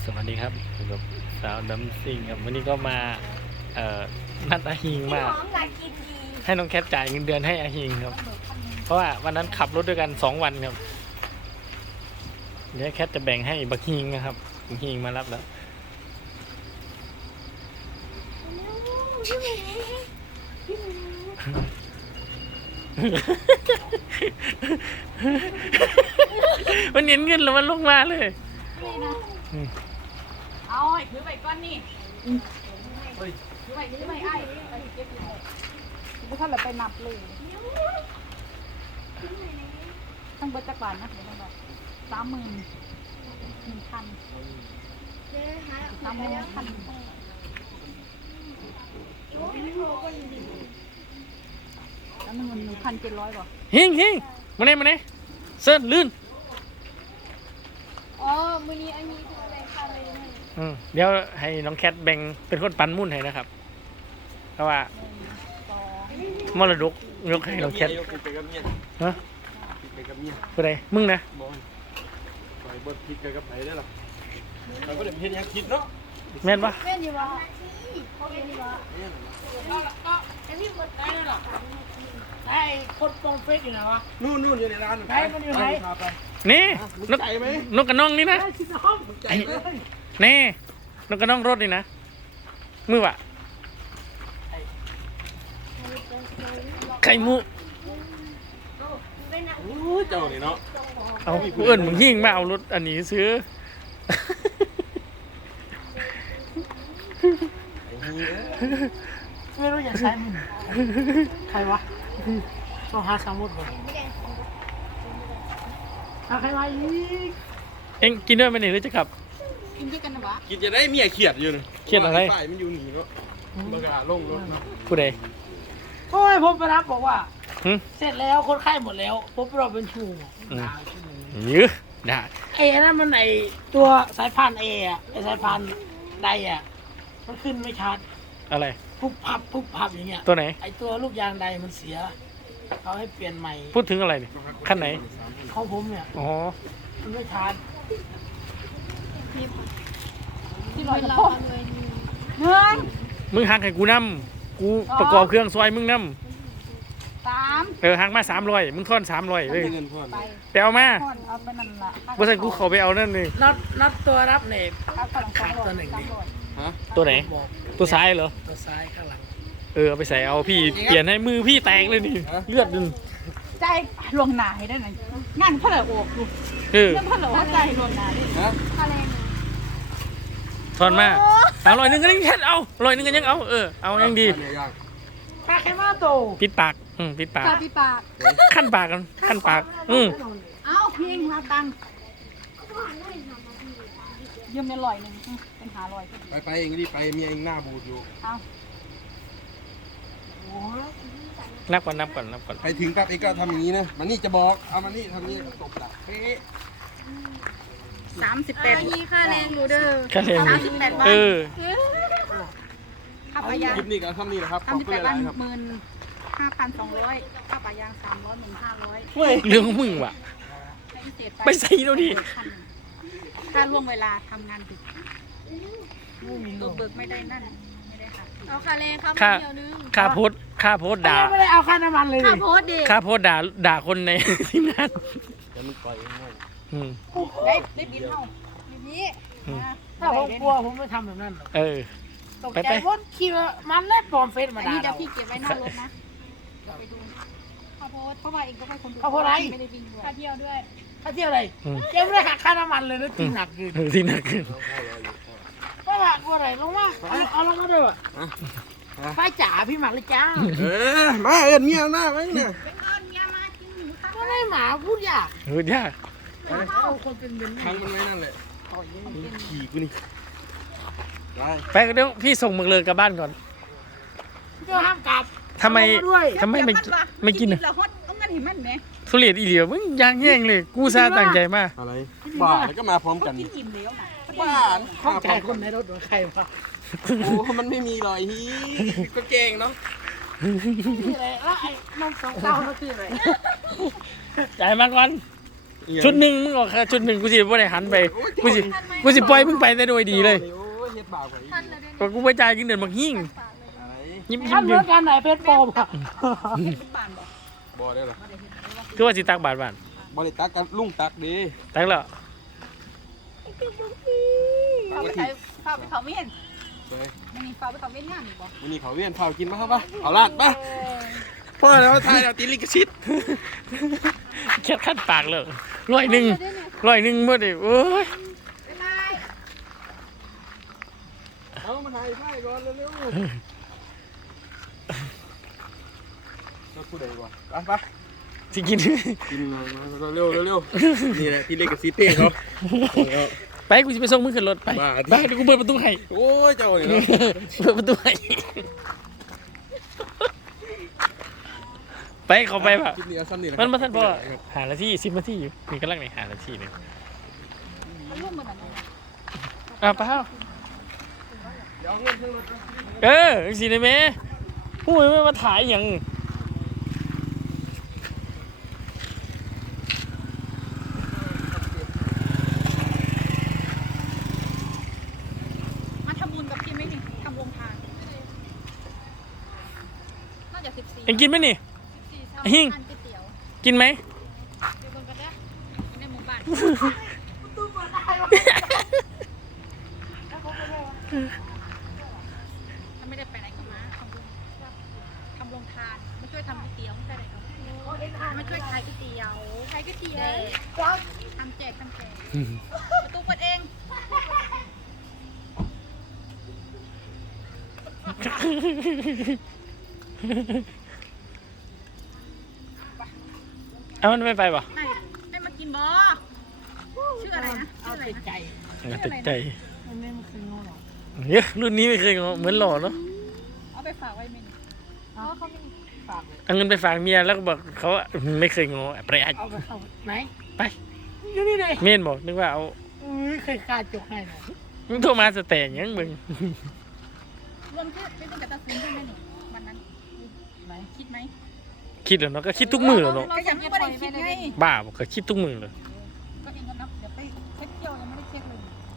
สวัสดีครับอยู่กับสาวดัมซิงครับวันนี้ก็มานัดอาฮิงมาให้น้องแคทจ่ายเงินเดือนให้อาฮิงครับเพราะว่าวันนั้นขับรถด้วยกัน2 วันครับเดี๋ยวแคทจะแบ่งให้บักฮิงนะครับบักฮิงมารับแล้วมันเห็นเงินแล้วมันลงมาเลยเอาถือไปก้อนนี่ถือไปไอ้เก็บอยู่ไม่ท่านเลยไปนับเลยต้องเบิดจักรบาลนะเดี๋ยวต้องบอก31,000 30,000แล้วมัน1,700ป่ะฮิงมาเนี่ยเซิร์ฟลื่นอ๋อมื้อนี้อันนี้คืออะไรคะเลยเดี๋ยวให้น้องแคทแบ่งเป็นคนปันมุ่นให้นะครับเพราะว่า มรดกยกให้น้องแคทฮะผู้ใดมึงนะไปบดผิดกับไหนได้หรอไปบดเห็นยังผิดเนาะแม่นปะแม่นอยู่บ่เขาเป็นอยู่บ่ก็ไอ้พี่หมดได้แล้วหรอไอ้คนปองเฟซอยู่ไหนวะนู่นอยู่ในร้านไปมันอยู่ไหนนี่นกใจไหมนกกระน้องนี่นะนี่นกกระน้องรถนี่นะมือวะไข่มุเจ้านี่เนาะเอาเอิ้นมึงหิ้งมาเอารถอันนี้ซื้อไม่รู้อย่าใช้มึงใครวะต้องหาสมุดก่อนใครมาอีกเอ็งกินด้วยไหมเนี่ยหรือจะขับกินด้วยกันนะวะกินจะได้เมียเขียดอยู่นะเขียดอะไรฝ่ายมันอยู่หนีเนาะมันกระลงรถเนาะผู้ใดโอ้ยผมไปรับบอกว่าเสร็จแล้วคนไข้หมดแล้วผมรอเป็นชูยื้อได้ไอ้นั่นมันไอตัวสายพานเออะไอสายพานใดอะมันขึ้นไม่ชัดอะไรพุบพับอย่างเงี้ยตัวไหนไอตัวลูกยางใดมันเสียเขาให้เปลี่ยนใหม่พูดถึงอะไรเนี่ยขั้นไหนของผมเนี่ยอ๋อมันไม่ชัดที่ร้อยละมึงหักให้กูนำกูประกอบเครื่องซอยมึงนำหักมา300มึงทอน300เลยไปเอามาบ่ใช่กูเข้าไปเอานั่นนี่นัดตัวรับเนี่ยขาดตัวหนึ่งดิตัวไหนตัวซ้ายเหรอตัวซ้ายข้างหลังเอาไปใส่เอาพี่เปลี่ยนให้มือพี่แตกเลยนี่เลือดดึงใจลวงหนาให้ได้ไหนงานเท่าไหร่โอ้กูเรื่องเท่าไหร่ว่าใจลวงหนาดิอะไรทอนมา100ก็ยังแค่เอา100ก็ยังเอาเอายังดีปากแค่มาโตปิดปากปิดปากขั้นปากกันขั้นปากเอาเพียงมาตังยืมเงิน100เป็น500 ไปเองดิไปเมียเองหน้าบูดอยู่เอานับก่อนไปถึงปั๊บเองก็ทำอย่างนี้นะมันนี่จะบอกเอามันนี่ทำนี้ตบหลัก 38นี่ค่าแรงหนูเด้อ 38 บาทค่าปลายางคลิปนี้ก็ทำนี่แหละครับ 38 บาท15,200ค่าปลายาง300 เฮ้ยเรื่องมึงว่ะไปใส่ดูดิถ้าล่วงเวลาทำงานดึกตัวเบิกไม่ได้นั่นไม่ได้ค่ะเอาค่าแรงครับเดียวนึงค่าโพสด่าไม่ได้เอาค่าน้ำมันเลยค่าโพสดิค่าโพสด่าคนในที่นั่นแล้วมันปล่อยง่ายได้บินเท่าบินนี้ถ้าผมกลัวผมไม่ทำแบบนั้นตกใจว่าคิดว่ามันแลกปลอมเฟซมาได้นี่เดี๋ยวพี่เก็บไว้หน้ารถนะไปดูค่าโพสเพราะว่าเองก็ให้คนดูค่าโพสอะไรไม่ได้บินด้วยค่าเที่ยวด้วยค่าเที่ยวอะไรยังไม่ได้หักค่าน้ำมันเลยนะที่หนักขึ้นก็หักอะไรลงมาเอาลงมาด้วยป้าจ๋าพี่หมักเลยจ้ามาเมียหน้าไว้เนี่ยเป็นเมียมากินหมูค่ะก็ไม่หมาพูดยากคนเป็นครั้งมันไว้นั่นแหละขี่กูนี่ไปเดี๋ยวพี่ส่งมึงเลยกลับบ้านก่อนก็ห้ามกลับทำไมไม่กินเราฮอตเอาเงินหิมันไหมทุเรียนอีเหลียวมึงยางแย่งเลยกูซาตั้งใจมากอะไรบ้าแล้วก็มาพร้อมกันบ้าข้องใจคนในรถใครวะโอ้มันไม่มีรอยฮีก็เก่งเนาะแล้วไอ้น้องสองเต้าเขาคืออะไรจ่ายมาก่อนชุดหนึ่งมึงออกแค่ชุดหนึ่งกูสิบ่ได้หันไปกูสิปล่อยมึงไปแต่โดยดีเลยโอ้ยเฮ็ดบาปไว้ท่านเลยเนี่ยก็กูไปจ่ายกินเดือนบักหิ่งปากเลยอะไรยิ้มทำเรื่องการไหนเพชรปลอมอะบ้านบอกบ่ได้หรอคือว่าสิตักบาทบาทบ่ได้ตักกันลุงตักดีตักแล้วฟ้าไปเขาไม่เห็นไปไม่มีฟ้าไปเขาไม่งานบอกวันนี้เขาเวียนเผากินมาครับปะเอาลาดปะพ่อแล้วทายเราตีลิกชิตแค่คัดปากเลยร้อยหนึ่งเมื่อเด็กโอ้ยเป็นไรเอามาถ่ายไพ่ก่อนเร็วๆเราพูดอะไรก่อนไปสิกินกินเร็วนี่แหละที่เล็กกับซีเต้เขาไปกูจะไปส่งมึงขึ้นรถไปบ้าไปเดี๋ยวกูเปิดประตูให้โอ้ยเจ้าเนี่ยเปิดประตูให้ไปเขาไปป่ะคลิปนี้เอาซ้ำนี่แหละมันมาท่านพ่อหาละที่10 นาทีอยู่มีกำลังในหาละที่หนึ่งมันร่วมมือแบบไหนเปล่าเดี๋ยวเอาเงินเพิ่มมาสิได้ไหมผู้ไม่มาถ่ายอย่างมาทำบุญกับพี่ไม่มีทำวงทานน่าจะ14 เอ็งกินไหมนี่ 14 หิ้งทานก๋วยเตี๋ยวกินไหมเดี๋ยวเบิ่งกันเด้อในหมู่บ้านถ้าไม่ได้ไปไหนก็มาทำโรงทานไม่ช่วยทำก๋วยเตี๋ยวไม่ใช่อะไรครับไม่ช่วยขายก๋วยเตี๋ยวขายก๋วยเตี๋ยวทำแจกประตูเปิดเองเอามันไม่ไปป่ะไม่มากินบอชื่ออะไรนะชื่ออะไรนะใจติดใจมันไม่เคยงอหรอกเยอะรุ่นนี้ไม่เคยงอเหมือนหล่อเนาะเอาไปฝากไว้เมนอ๋อเขาไม่ฝากเลยเอาเงินไปฝากเมียแล้วก็บอกเขาว่าไม่เคยงอประหยัดเอาไปเข้าไหนไปอยู่นี่เลยเมนบอกนึกว่าเอาเคยกล้าจกให้หน่อยมึงโทรมาสแตนยังมึงรวมชื่อเป็นกับตัดสินใช่ไหมนี่วันนั้นไหนคิดไหมคิดแล้วเนาะก็คิดทุกมือแล้วเนาะก็ยังไม่ได้คิดไงบ้าบอกก็คิดทุกมือเลยก็เองก็นับเดี๋ยวไปเช็คเที่ยวยังไม่ได้เช็คเลย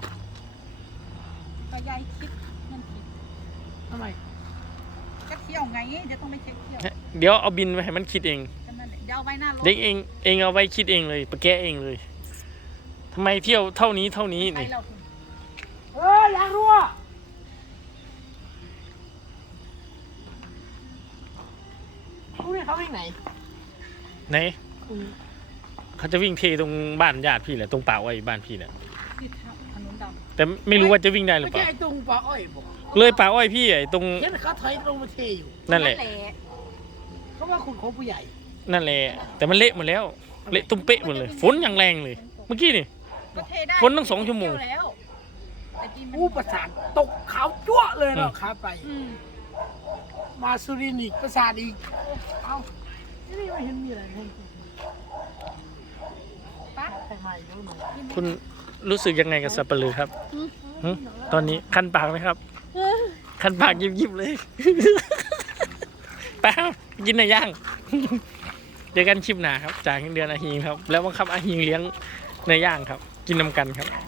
ก็ยายคิดเงินคิดทำไมก็เที่ยวไงเดี๋ยวต้องไปเช็คเที่ยวเดี๋ยวเอาบินไปให้มันคิดเองกันนั่นแหละเดี๋ยวเอาไว้หน้ารถเด็กเองเอาไว้คิดเองเลยไปแก้เองเลยทำไมเที่ยวเท่านี้ไปนี่เราคุณอยากรู้อ่ะเขาเนี่ยเขาวิ่งไหนไหนเขาจะวิ่งเทตรงบ้านญาติพี่แหละตรงป่าอ้อยบ้านพี่เนี่ยที่ถนนดแต่ไม่รู้ว่าจะวิ่งได้หรือไม่เปใช่ล่าไอ้ตรงปลาอ้อยบอกเลยป่าอ้อยพี่ไอ้ตรงเห็นเขาถอยลงมาเทอยู่ำนั่นแหละเขาว่าคุณของผู้ใหญ่นั่นแหละแต่มันเละหมดแล้วเละตุ้มเป๊ะหมดเลยฝนอย่างแรงเลย เมื่อกี้นี่ก็เทได้ฝนตั้ง2 ชั่วโมงเที่ยแล้วแต่จริงมันผู้ประสานตกขาวจั่วเลยเนาะขาไปอืมมาสุรินทร์อีกประสานอีกเอ้านี่ไม่เห็นมีอะไรให้ปั๊บใครมาอีกแล้วหน่อยคุณรู้สึกยังไงกับสับปะลือครับหึตอนนี้คันปากไหมครับ คันปากยิบๆเลย แป๊บกินในย่าง เจอกันคลิปหน้าครับ จากเดือนอาฮิงครับ แล้วบังคับอาฮิงเลี้ยงในย่างครับ กินนำกันครับ